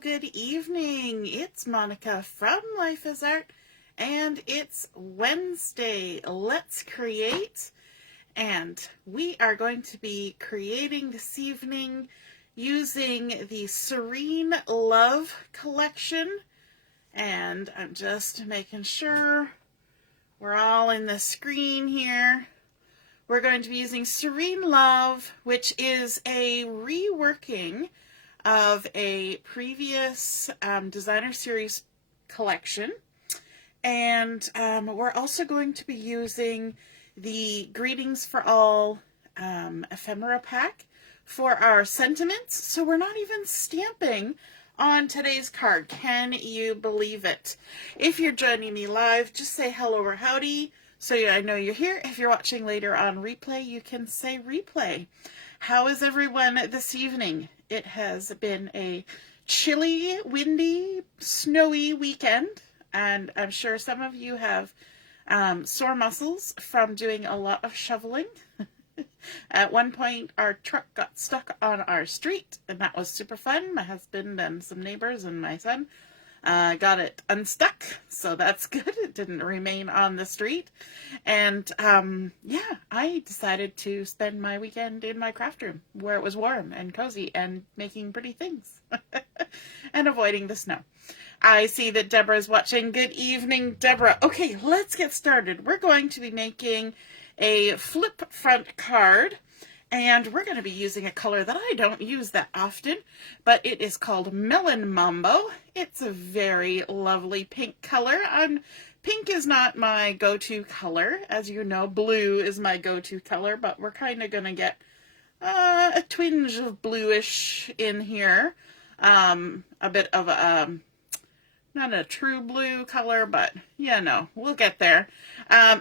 good evening. It's Monica from Life is Art, and it's Wednesday. Let's create. And we are going to be creating this evening using the Serene Love collection. And I'm just making sure we're all in the screen here. We're going to be using Serene Love, which is a reworking of a previous designer series collection. And we're also going to be using the Greetings for All ephemera pack for our sentiments. So we're not even stamping on today's card. Can you believe it? If you're joining me live, just say hello or howdy so I know you're here. If you're watching later on replay, you can say replay. How is everyone this evening? It has been a chilly, windy, snowy weekend, and I'm sure some of you have sore muscles from doing a lot of shoveling. At one point, our truck got stuck on our street, and that was super fun. My husband and some neighbors and my son got it unstuck, so that's good. It didn't remain on the street. And yeah, I decided to spend my weekend in my craft room where it was warm and cozy and making pretty things and avoiding the snow. I see that Deborah's watching. Good evening, Deborah. Okay, let's get started. We're going to be making a flip front card, and we're going to be using a color that I don't use that often, but it is called Melon Mambo. It's a very lovely pink color. Pink is not my go-to color. As you know, blue is my go-to color, but we're kind of going to get a twinge of bluish in here. A bit of a, not a true blue color, but yeah, no, we'll get there.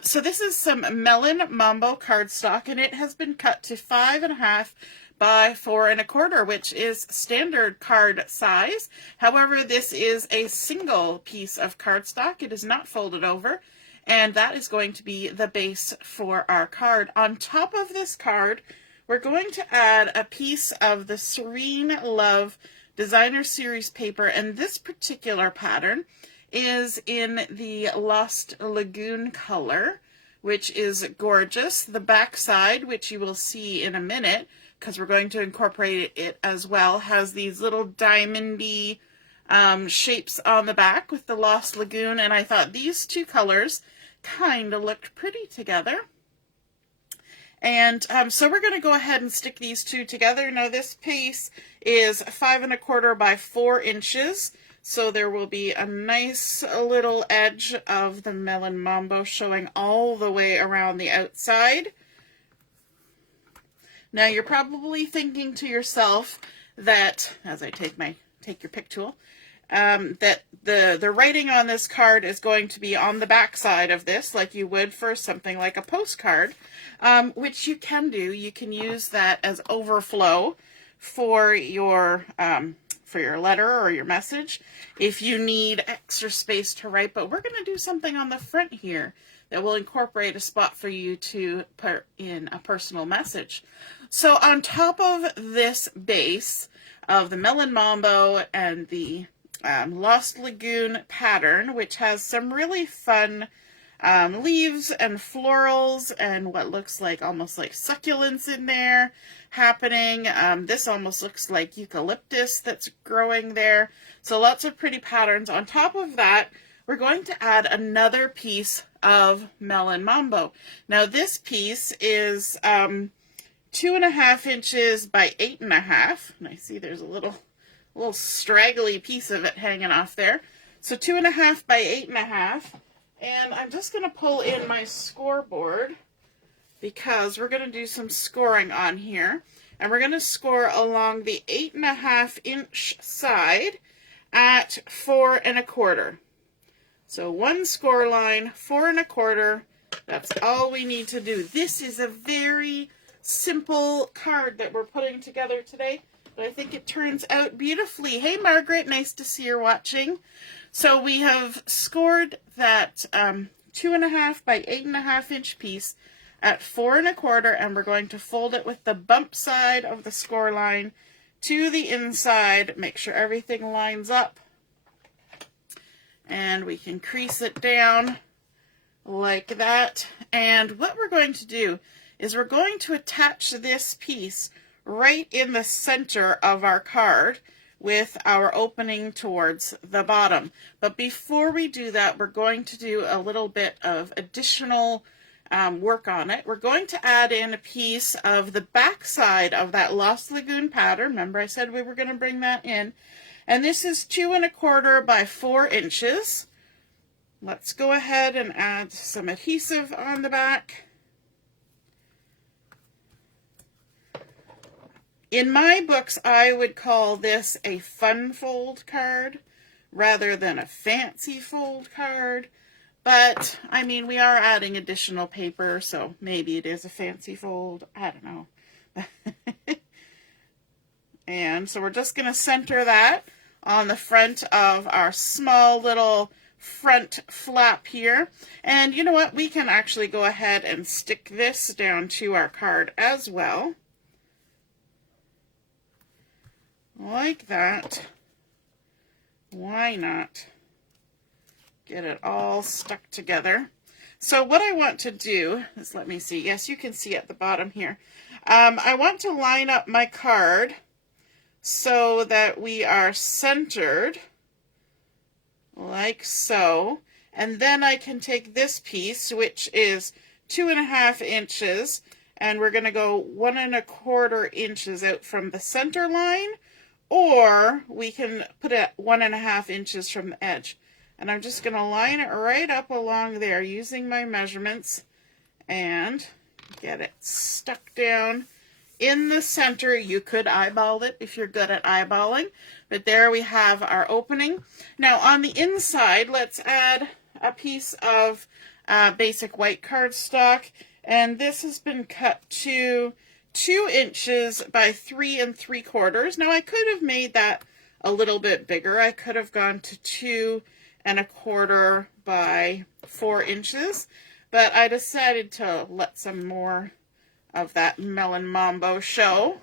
So this is some Melon Mambo cardstock, and it has been cut to 5.5 by 4 1/4, which is standard card size. However, this is a single piece of cardstock. It is not folded over, and that is going to be the base for our card. On top of this card, we're going to add a piece of the Serene Love designer series paper, and this particular pattern is in the Lost Lagoon color, which is gorgeous. The back side, which you will see in a minute because we're going to incorporate it as well, has these little diamondy shapes on the back with the Lost Lagoon, and I thought these two colors kind of looked pretty together. And so we're going to go ahead and stick these two together. Now this piece is 5 1/4 by 4 inches. So there will be a nice little edge of the Melon Mambo showing all the way around the outside. Now you're probably thinking to yourself that, as I take your pick tool, that the writing on this card is going to be on the back side of this, like you would for something like a postcard, which you can do. You can use that as overflow for your letter or your message if you need extra space to write. But we're going to do something on the front here that will incorporate a spot for you to put in a personal message. So on top of this base of the Melon Mambo and the Lost Lagoon pattern, which has some really fun leaves and florals and what looks like almost like succulents in there happening. This almost looks like eucalyptus that's growing there. So lots of pretty patterns. On top of that, we're going to add another piece of Melon Mambo. Now this piece is 2.5 inches by 8.5, and I see there's a little straggly piece of it hanging off there. So 2.5 by 8.5, and I'm just going to pull in my scoreboard because we're going to do some scoring on here, and we're going to score along the 8.5 inch side at 4 1/4. So one score line, 4 1/4. That's all we need to do. This is a very simple card that we're putting together today, but I think it turns out beautifully. Hey Margaret, nice to see you're watching. So we have scored that 2.5 by 8.5 inch piece at 4 1/4, and we're going to fold it with the bump side of the score line to the inside. Make sure everything lines up. And we can crease it down like that. And what we're going to do is we're going to attach this piece right in the center of our card with our opening towards the bottom. But before we do that, we're going to do a little bit of additional work on it. We're going to add in a piece of the back side of that Lost Lagoon pattern. Remember I said we were going to bring that in. And this is 2 1/4 by 4 inches. Let's go ahead and add some adhesive on the back. In my books, I would call this a fun fold card rather than a fancy fold card. But, I mean, we are adding additional paper, so maybe it is a fancy fold. I don't know. And so we're just going to center that on the front of our small little front flap here. And you know what? We can actually go ahead and stick this down to our card as well. Like that. Why not? Get it all stuck together. So what I want to do is, let me see. Yes, you can see at the bottom here. I want to line up my card so that we are centered like so. And then I can take this piece, which is 2 1/2 inches, and we're going to go 1 1/4 inches out from the center line, or we can put it 1 1/2 inches from the edge. And I'm just going to line it right up along there using my measurements and get it stuck down in the center. You could eyeball it if you're good at eyeballing, but there we have our opening. Now on the inside, let's add a piece of basic white cardstock, and this has been cut to 2 inches by 3 3/4. Now I could have made that a little bit bigger. I could have gone to 2 1/4 by 4 inches, but I decided to let some more of that Melon Mambo show.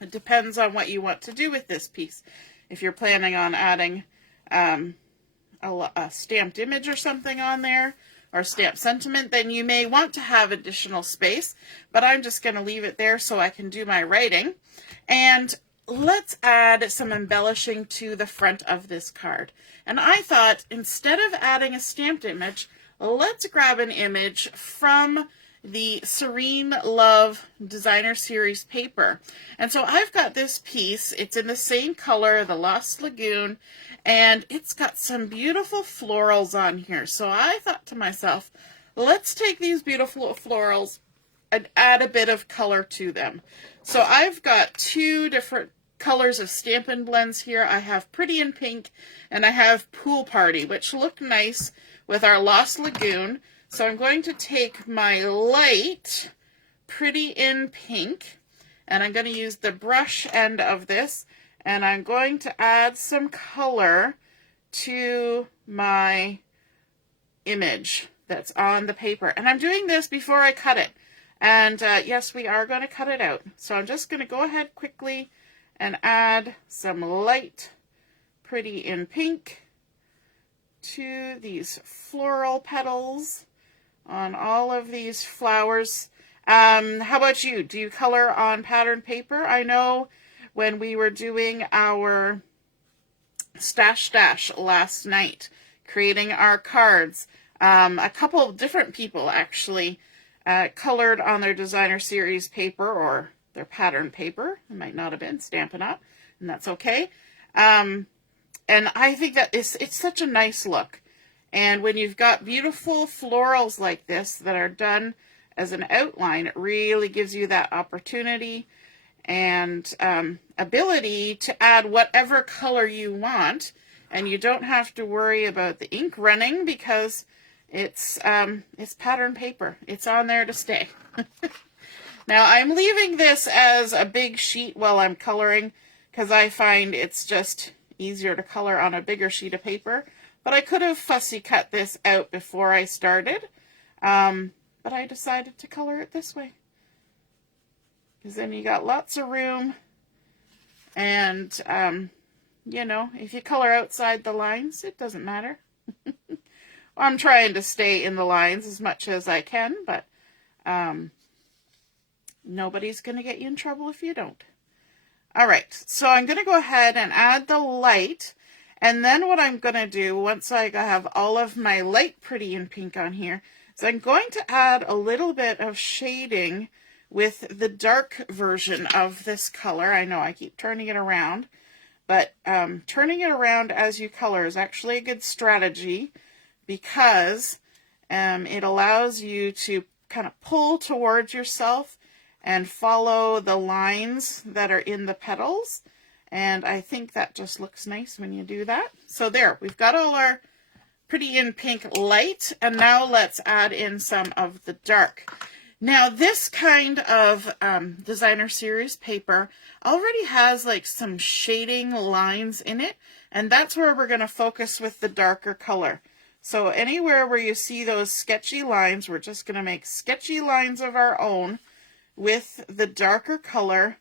It depends on what you want to do with this piece. If you're planning on adding a stamped image or something on there, or stamped sentiment, then you may want to have additional space, but I'm just going to leave it there so I can do my writing. And let's add some embellishing to the front of this card. And I thought, instead of adding a stamped image, let's grab an image from the Serene Love Designer Series paper. And so I've got this piece. It's in the same color, the Lost Lagoon, and it's got some beautiful florals on here. So I thought to myself, let's take these beautiful florals and add a bit of color to them. So I've got 2 different colors of Stampin' Blends here. I have Pretty in Pink and I have Pool Party, which look nice with our Lost Lagoon. So I'm going to take my light Pretty in Pink, and I'm going to use the brush end of this, and I'm going to add some color to my image that's on the paper. And I'm doing this before I cut it. And yes, we are going to cut it out. So I'm just going to go ahead quickly and add some light Pretty in Pink to these floral petals on all of these flowers. How about you? Do you color on pattern paper? I know when we were doing our stash last night, creating our cards, a couple of different people actually colored on their designer series paper or their pattern paper. It might not have been Stampin' Up, and that's okay. And I think that it's such a nice look. And when you've got beautiful florals like this that are done as an outline, it really gives you that opportunity and ability to add whatever color you want. And you don't have to worry about the ink running because it's pattern paper. It's on there to stay. Now I'm leaving this as a big sheet while I'm coloring because I find it's just easier to color on a bigger sheet of paper. But I could have fussy cut this out before I started, but I decided to color it this way. Because then you got lots of room And, you know, if you color outside the lines, it doesn't matter. I'm trying to stay in the lines as much as I can, but nobody's going to get you in trouble if you don't. All right, so I'm going to go ahead and add the light. And then what I'm going to do, once I have all of my light pretty in pink on here, is I'm going to add a little bit of shading with the dark version of this color. I know I keep turning it around, but turning it around as you color is actually a good strategy, because it allows you to kind of pull towards yourself and follow the lines that are in the petals. And I think that just looks nice when you do that. So there, we've got all our pretty in pink light, and now let's add in some of the dark. Now this kind of designer series paper already has like some shading lines in it, and that's where we're going to focus with the darker color. So anywhere where you see those sketchy lines, we're just going to make sketchy lines of our own with the darker color.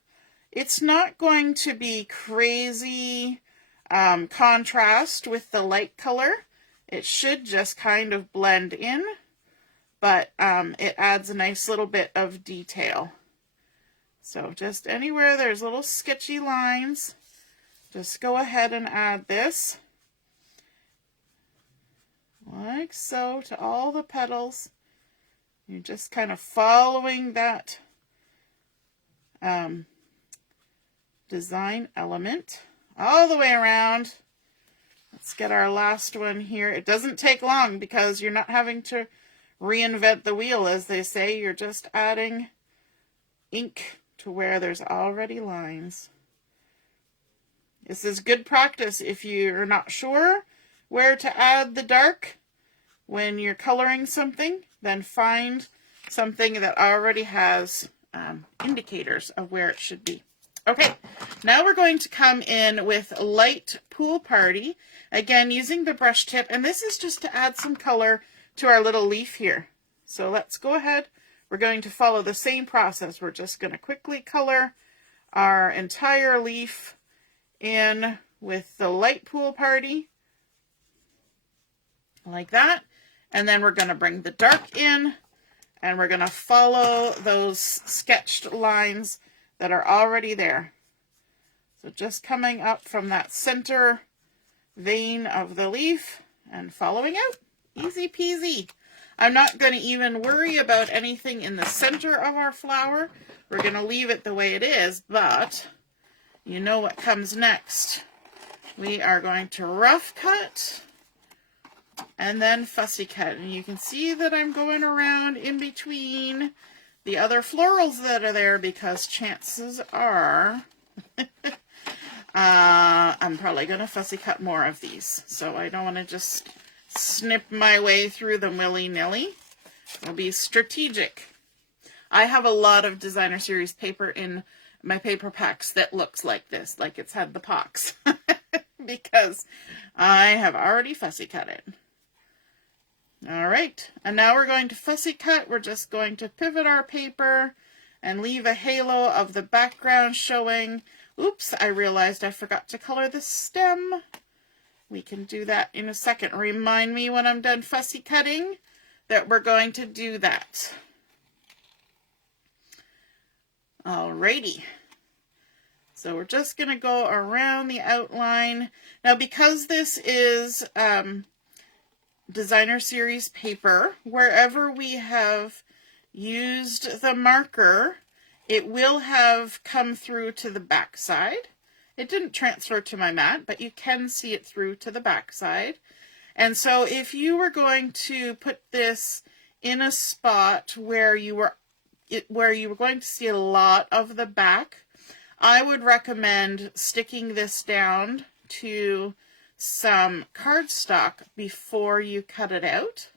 It's not going to be crazy contrast with the light color. It should just kind of blend in, but it adds a nice little bit of detail. So just anywhere there's little sketchy lines, just go ahead and add this, like so, to all the petals. You're just kind of following that design element all the way around. Let's get our last one here. It doesn't take long because you're not having to reinvent the wheel, as they say. You're just adding ink to where there's already lines. This is good practice if you're not sure where to add the dark when you're coloring something. Then find something that already has indicators of where it should be. Okay, now we're going to come in with Light Pool Party, again using the brush tip, and this is just to add some color to our little leaf here. So let's go ahead. We're going to follow the same process. We're just going to quickly color our entire leaf in with the Light Pool Party, like that. And then we're going to bring the dark in, and we're going to follow those sketched lines that are already there. So just coming up from that center vein of the leaf and following out. Easy peasy. I'm not going to even worry about anything in the center of our flower. We're going to leave it the way it is, but you know what comes next. We are going to rough cut and then fussy cut. And you can see that I'm going around in between the other florals that are there, because chances are I'm probably going to fussy cut more of these. So I don't want to just snip my way through them willy-nilly. I'll be strategic. I have a lot of designer series paper in my paper packs that looks like this, like it's had the pox, because I have already fussy cut it. All right, and now we're going to fussy cut. We're just going to pivot our paper and leave a halo of the background showing. Oops, I realized I forgot to color the stem. We can do that in a second. Remind me when I'm done fussy cutting that we're going to do that. Alrighty. So we're just going to go around the outline. Now, because this is designer series paper, wherever we have used the marker, it will have come through to the back side. It didn't transfer to my mat, but you can see it through to the back side. And so if you were going to put this in a spot where you were going to see a lot of the back, I would recommend sticking this down to some cardstock before you cut it out,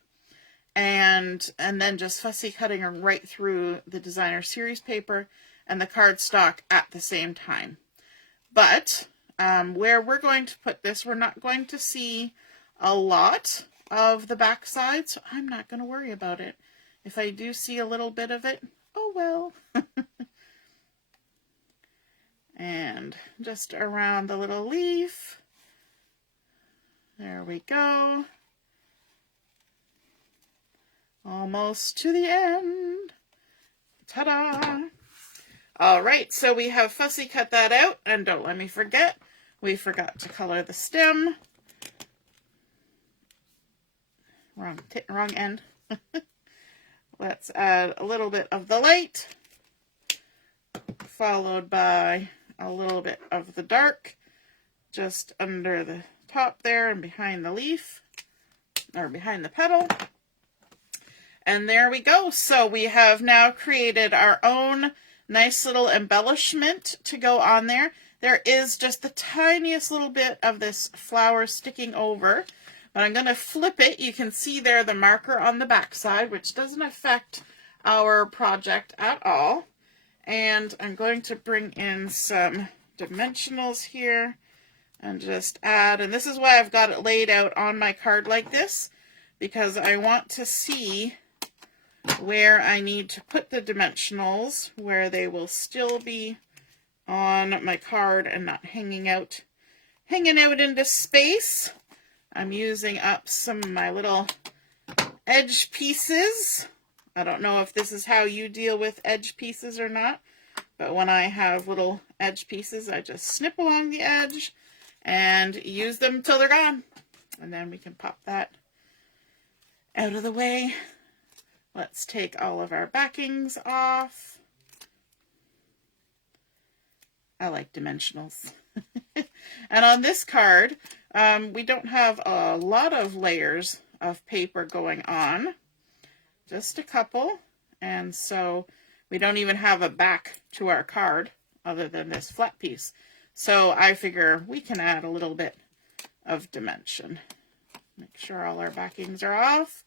and then just fussy cutting right through the designer series paper and the cardstock at the same time. But where we're going to put this, we're not going to see a lot of the back side, so I'm not going to worry about it. If I do see a little bit of it, oh well. and just around the little leaf. There we go. Almost to the end. Ta-da! All right, so we have fussy cut that out, and don't let me forget, we forgot to color the stem. Wrong end. Let's add a little bit of the light, followed by a little bit of the dark, just under the top there and behind the leaf, or behind the petal. And there we go. So we have now created our own nice little embellishment to go on there. There is just the tiniest little bit of this flower sticking over, but I'm going to flip it. You can see there the marker on the back side, which doesn't affect our project at all. And I'm going to bring in some dimensionals here and just add, and this is why I've got it laid out on my card like this, because I want to see where I need to put the dimensionals, where they will still be on my card and not hanging out into space. I'm using up some of my little edge pieces. I don't know if this is how you deal with edge pieces or not, but when I have little edge pieces, I just snip along the edge and use them till they're gone. And then we can pop that out of the way. Let's take all of our backings off. I like dimensionals. And on this card, we don't have a lot of layers of paper going on, just a couple. And so we don't even have a back to our card other than this flat piece. So I figure we can add a little bit of dimension. Make sure all our backings are off.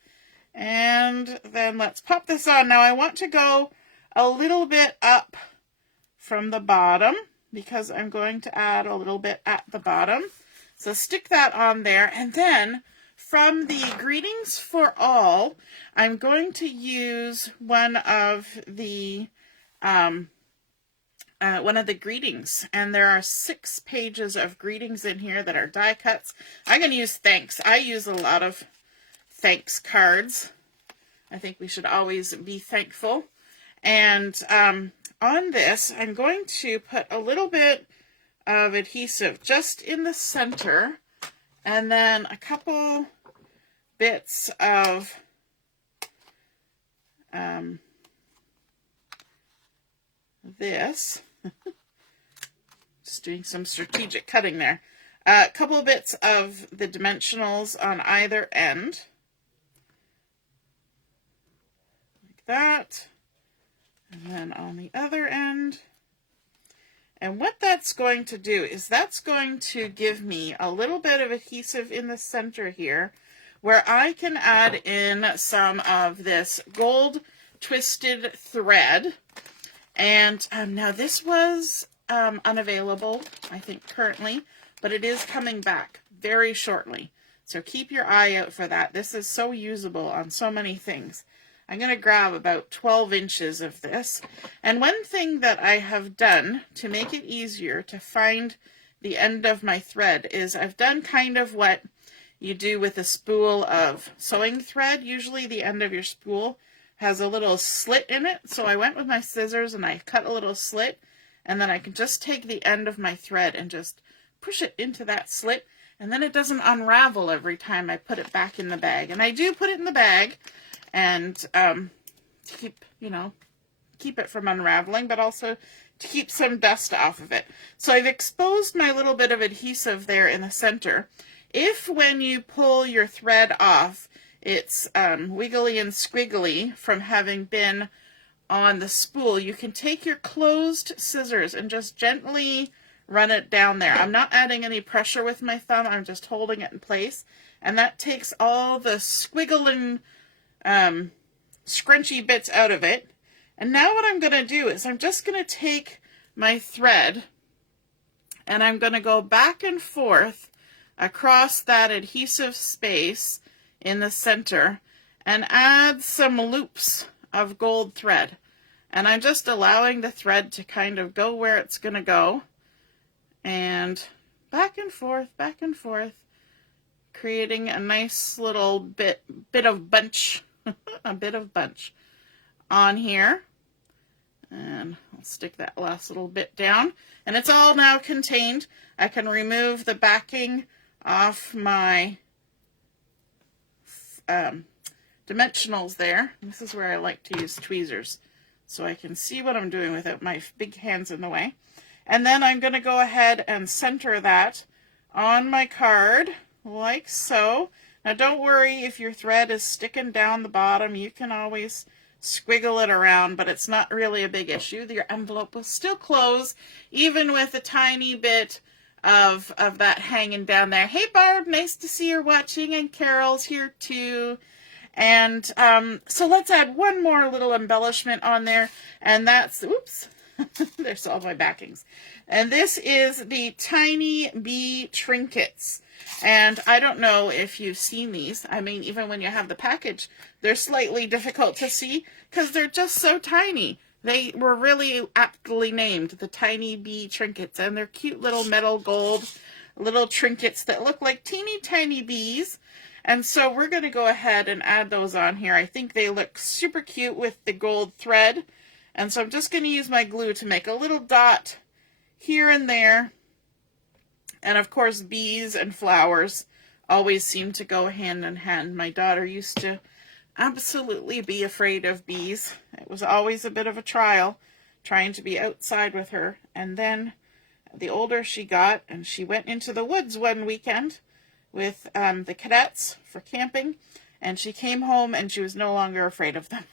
And then let's pop this on. Now I want to go a little bit up from the bottom because I'm going to add a little bit at the bottom. So stick that on there. And then from the Greetings for All, I'm going to use one of the greetings. And there are 6 pages of greetings in here that are die cuts. I'm going to use thanks. I use a lot of thanks cards. I think we should always be thankful. And on this, I'm going to put a little bit of adhesive just in the center, and then a couple bits of this. Just doing some strategic cutting there. A couple of bits of the dimensionals on either end. That, and then on the other end. And what that's going to do is that's going to give me a little bit of adhesive in the center here where I can add in some of this gold twisted thread. And now this was unavailable, I think, currently, but it is coming back very shortly. So keep your eye out for that. This is so usable on so many things. I'm going to grab about 12 inches of this. And one thing that I have done to make it easier to find the end of my thread is I've done kind of what you do with a spool of sewing thread. Usually the end of your spool has a little slit in it. So I went with my scissors and I cut a little slit, and then I can just take the end of my thread and just push it into that slit, and then it doesn't unravel every time I put it back in the bag. And I do put it in the bag and to keep it from unraveling, but also to keep some dust off of it. So I've exposed my little bit of adhesive there in the center. If when you pull your thread off, it's wiggly and squiggly from having been on the spool, you can take your closed scissors and just gently run it down there. I'm not adding any pressure with my thumb, I'm just holding it in place, and that takes all the squiggling scrunchy bits out of it. And now what I'm going to do is I'm just going to take my thread and I'm going to go back and forth across that adhesive space in the center and add some loops of gold thread. And I'm just allowing the thread to kind of go where it's going to go. and back and forth, creating a nice little bit of bunch, a bit of bunch on here. And I'll stick that last little bit down. And it's all now contained. I can remove the backing off my dimensionals there. This is where I like to use tweezers, so I can see what I'm doing without my big hands in the way. And then I'm going to go ahead and center that on my card, like so. Now don't worry if your thread is sticking down the bottom. You can always squiggle it around, but it's not really a big issue. Your envelope will still close, even with a tiny bit of that hanging down there. Hey Barb, nice to see you're watching, and Carol's here too. And so let's add one more little embellishment on there, and that's, oops, there's all my backings. And this is the tiny Bee Trinkets. And I don't know if you've seen these. I mean, even when you have the package, they're slightly difficult to see because they're just so tiny. They were really aptly named the Tiny Bee Trinkets, and they're cute little metal gold little trinkets that look like teeny tiny bees. And so we're going to go ahead and add those on here. I think they look super cute with the gold thread. And so I'm just going to use my glue to make a little dot here and there. And of course, bees and flowers always seem to go hand in hand. My daughter used to absolutely be afraid of bees. It was always a bit of a trial trying to be outside with her. And then the older she got, and she went into the woods one weekend with the cadets for camping, and she came home and she was no longer afraid of them.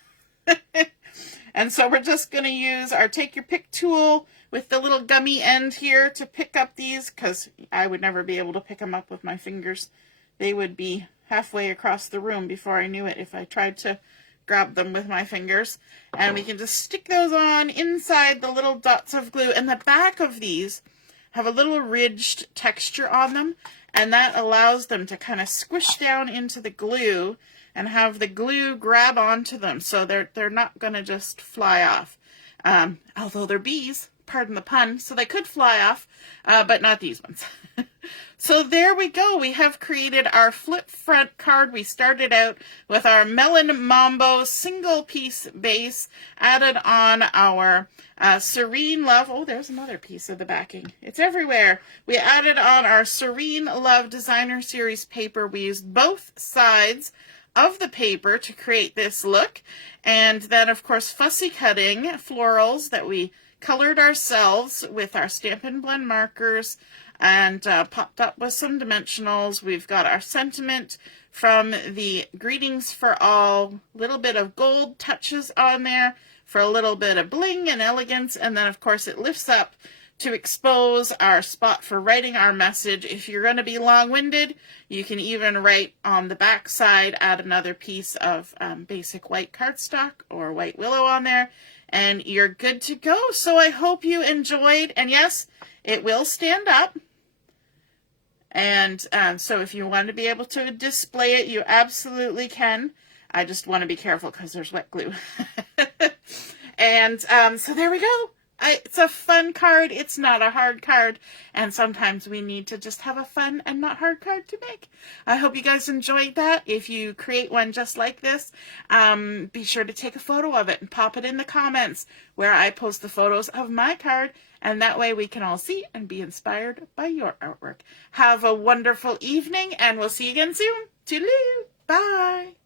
And so we're just going to use our take your pick tool with the little gummy end here to pick up these, because I would never be able to pick them up with my fingers. They would be halfway across the room before I knew it if I tried to grab them with my fingers. And we can just stick those on inside the little dots of glue. And the back of these have a little ridged texture on them, and that allows them to kind of squish down into the glue and have the glue grab onto them, so they're not going to just fly off. Although they're bees, pardon the pun, so they could fly off, but not these ones. So there we go. We have created our flip front card. We started out with our Melon Mambo single piece base, added on our Serene Love. Oh, there's another piece of the backing. It's everywhere. We added on our Serene Love Designer Series paper. We used both sides of the paper to create this look. And then, of course, fussy cutting florals that we colored ourselves with our Stampin' Blend markers, and popped up with some dimensionals. We've got our sentiment from the Greetings for All, little bit of gold touches on there for a little bit of bling and elegance, and then of course it lifts up to expose our spot for writing our message. If you're going to be long-winded, you can even write on the back side, add another piece of basic white cardstock or white willow on there, and you're good to go. So I hope you enjoyed, and yes, it will stand up. And so if you want to be able to display it, you absolutely can. I just want to be careful because there's wet glue. And so there we go. It's a fun card. It's not a hard card. And sometimes we need to just have a fun and not hard card to make. I hope you guys enjoyed that. If you create one just like this, be sure to take a photo of it and pop it in the comments where I post the photos of my card. And that way we can all see and be inspired by your artwork. Have a wonderful evening, and we'll see you again soon. Toodaloo. Bye.